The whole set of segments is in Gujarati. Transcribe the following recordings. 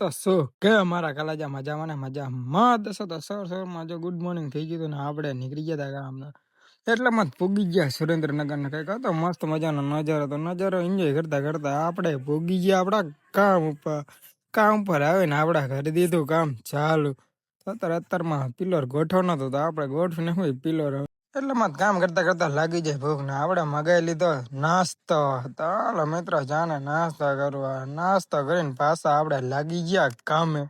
તો શું કે અમારા કલાજા મજામાં ને મજામાં દસો તો સવારમાં જો ગુડ મોર્નિંગ થઈ ગયું હતું ને આપણે નીકળી ગયા હતા ગામના એટલામાં જ પૂગી ગયા સુરેન્દ્રનગર ને કઈક હતો મસ્ત મજાનો નજારો તો નજારો એન્જોય કરતા કરતા આપણે પૂગી ગયા આપણા કામ ઉપર આવીને આપણા કરી દીધું કામ ચાલુ અત્યારમાં પિલર ગોઠવનો હતો તો આપણે ગોઠવીને હું પિલર એટલામાં જ કામ કરતા કરતા લાગી જાય ભૂખ ને આપણે મગાઈ લીધો નાસ્તો તો હાલો મિત્રો જાને નાસ્તો કરવા નાસ્તો કરીને પાછા આપણે લાગી ગયા કામે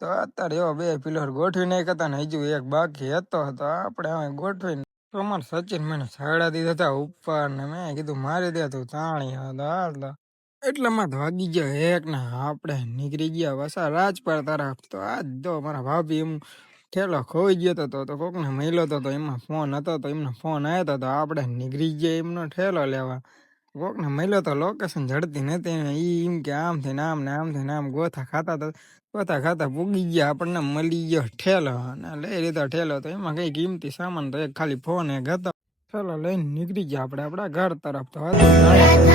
તો અત્યારે એવો બે પિલર ગોઠવી નાખ્યા હતા ને હજુ એક બાકી હતો તો આપણે હવે ગોઠવીને તો અમારે સચિન મને સાડા દીધા હતા ઉપર ને મેં કીધું મારી દે તું તાણી હાલ એટલામાં જ વાગી ગયો એક ને આપણે નીકળી ગયા વસા રાજપર તરફ તો આજ તો મારા ભાભી એમ ઠેલો ખોઈ ગયો તો કોકને મળ્યો તો એમાં ફોન હતો તો એમનો ફોન આવ્યો તો આપણે નીકળી ગયા એમનો ઠેલો લેવા કોકને મળ્યો તો લોકેશન જડતી નથી ને ઈ એમ કે આમ થઈને આમ ને આમ થઈને આમ ગોથા ખાતા પૂગી ગયા આપણને મળી ગયો ઠેલો અને લઈ લીધો ઠેલો તો એમાં કઈ કિંમતી સામાન તો એક ખાલી ફોન એક હતો ઠેલો લઈને નીકળી ગયા આપણે આપણા ઘર તરફ તો